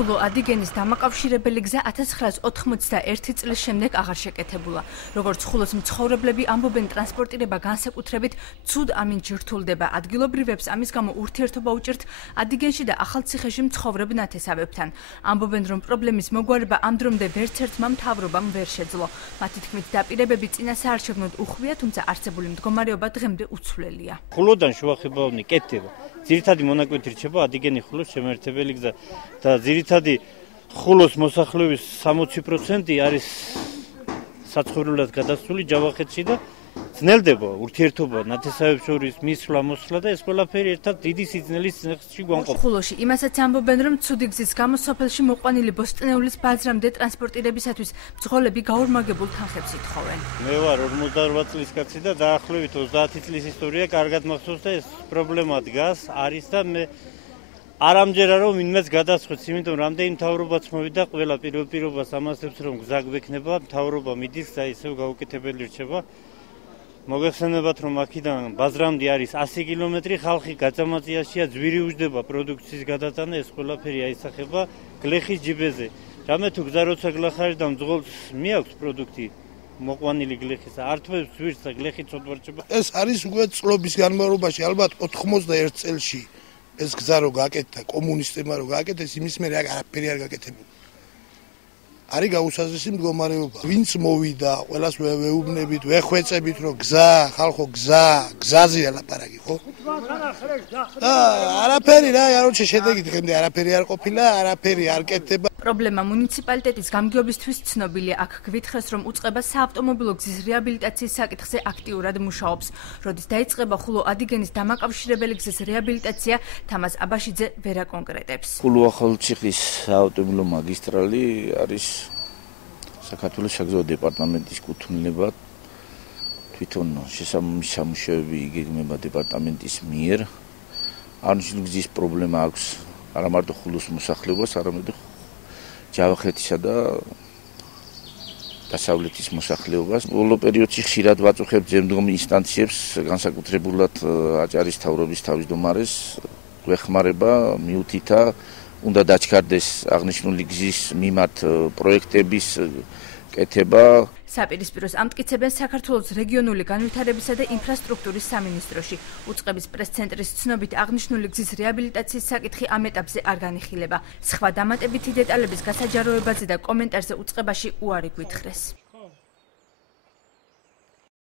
ხულო ადიგენის დამაკავშირებელი გზა 1991 წლის შემდეგ აღარ შეკეთებულა. Როგორც ხულოს მცხოვრებლები ამბობენ, ტრანსპორტირება განსაკუთრებით ცუდ ამინ ჯირთულდება. ადგილობრივებს ამის გამო ურთიერთობა უჭირთ ადიგენში და ახალციხეში მცხოვრებ ნათესავებთან. ამბობენ, რომ პრობლემის მოგვარება ამ დრომდე ვერც ერთმა მთავრობამ ვერ შეძლო. მათი თქმით, დაპირებები წინასაარჩევნოდ უხვია, თუმცა არსებული მდგომარეობა დღემდე უცვლელია. ხულოდან შუახებავანი კეთდება. ძირითადი მონაკვეთი რჩება ადიგენი ხულოს შემაერთებელი გზა და ძირითადი ხულოს მოსახლეობის 60% არის საცხოვრებლად გადასული ჯავახეთში და ძნელდება ურთიერთობა ნათესავებს შორის მისვლა-მოსვლა და ეს ყველაფერი ერთად დიდი სიძნელის წინაშე გვამყოფ. ხულოში იმასაც ამბობენ, რომ ცუდი გზის გამო სოფელში მოყვანილი ბოსტნეულის ბაზრამდე ტრანსპორტირებისათვის მძღოლები გაორმაგებულ თანხებს ითხოვენ. მე ვარ 48 წლის კაცი და დაახლოებით 30 წლის ისტორია კარგად მახსოვს და ეს პრობლემა დგას არის და მე არ ამჯერა რომ ვინმეც გადასხვეც, იმიტომ რამდენი მთავრობაც მოვიდა, ყველა პირობას ამასებს რომ გზა გვექნება, მთავრობა მიდის და ისევ გაუკეთებელი რჩება. მოგეხსენებათ, რომ აქედან ბაზრამდე არის 100 კილომეტრი, ხალხი გაწამაწიაშია, ძვირი უჯდება პროდუქციის გადატანა, ეს ყველაფერი აისახება გლეხის ჯიბეზე. რამე თუ გზა როცა გლახარი და მძღოლს მიაქვს პროდუქტი მოყვანილი გლეხის, ართვებს ძვირს და გლეხი წოდვარჩება. ეს არის უკვე წლების განმავლობაში, ალბათ 91 წელში ეს გზა რო გააკეთა, კომუნისტებმა რო გააკეთეს, იმის მერე არაფერი არ გაკეთებულა. არის გაუსაზრისი მდგომარეობა. ვინც მოვიდა, ყველას ვეუბნებით, ვეხვეწებით, რომ გზა, ხალხო გზა, გზაზეა ლაპარაკი, ხო? არაფერი რა, აროჩე შედეგი დღემდე არაფერი არ ყოფილა, არაფერი არ კეთდება. პრობლემა მუნიციპალიტეტის გამგეობისთვის ცნობილია. აქ გვითხრეს, რომ უწყება საავტომობილო გზის რეაბილიტაციის საკითხზე აქტიურად მუშაობს. როდის დაიწყება ხულო ადიგენის დამაკავშირებელი გზის რეაბილიტაცია, თამაზ აბაშიძე ვერ აკონკრეტებს. ხულო ახალციხის საავტომობილო მაგისტრალი არის საქართველოს საგზაო დეპარტამენტის კუთვნილებად. თვითონ შესაბამისი სამუშაოები იგეგმება დეპარტამენტის მიერ. აღნიშნული გზის პრობლემა აქვს არა მარტო ხულოს მოსახლეობას, არამედ ჯავახეთისა და დასავლეთის მოსახლეობას. ბოლო პერიოდში ხშირად ვაწუხებთ ზემდგომ ინსტანციებს, განსაკუთრებულად აჭარის მთავრობის თავმჯდომარეს, გვეხმარება მიუთითა უნდა დაჩქარდეს აღნიშნული გზის მიმართ პროექტების კეთება. საპირისპიროს ამტკიცებენ საქართველოს რეგიონული განვითარებისა და ინფრასტრუქტურის სამინისტროში. უწყების პრეს-ცენტრის ცნობით აღნიშნული გზის რეაბილიტაციის საკითხი ამ ეტაპზე არ განიხილება. სხვა დამატებითი დეტალების გასაჯაროებაზე და კომენტარზე უწყებაში უარი გვითხრეს.